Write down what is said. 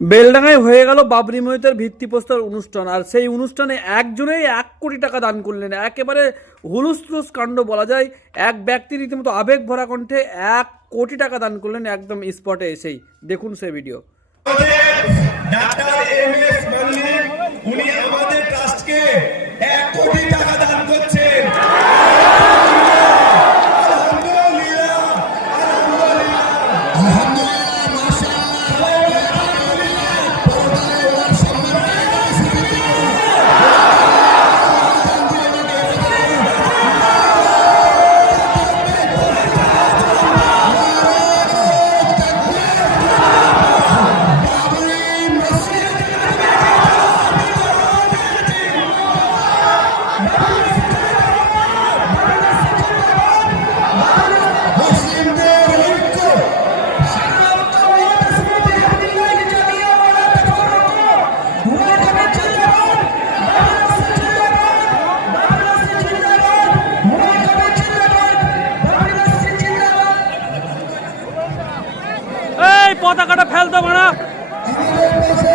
বেলডাঙ্গায় হয়ে গেল বাবরি মসজিদের ভিত্তিপ্রস্তর অনুষ্ঠান, আর সেই অনুষ্ঠানে একজনেই 1 কোটি টাকা দান করলেন। একেবারে হুলুস্থুলুস কাণ্ড বলা যায়। এক ব্যক্তি রীতিমতো আবেগ ভরা কণ্ঠে 1 কোটি টাকা দান করলেন একদম স্পটে এসেই। দেখুন সেই ভিডিও। ডাক্তার এমএস মল্লিক উনি আমাদের ট্রাস্টকে 1 কোটি টাকা দান করছেন। এই পতাকাটা ফেলতো মারা। আমাদের পাশে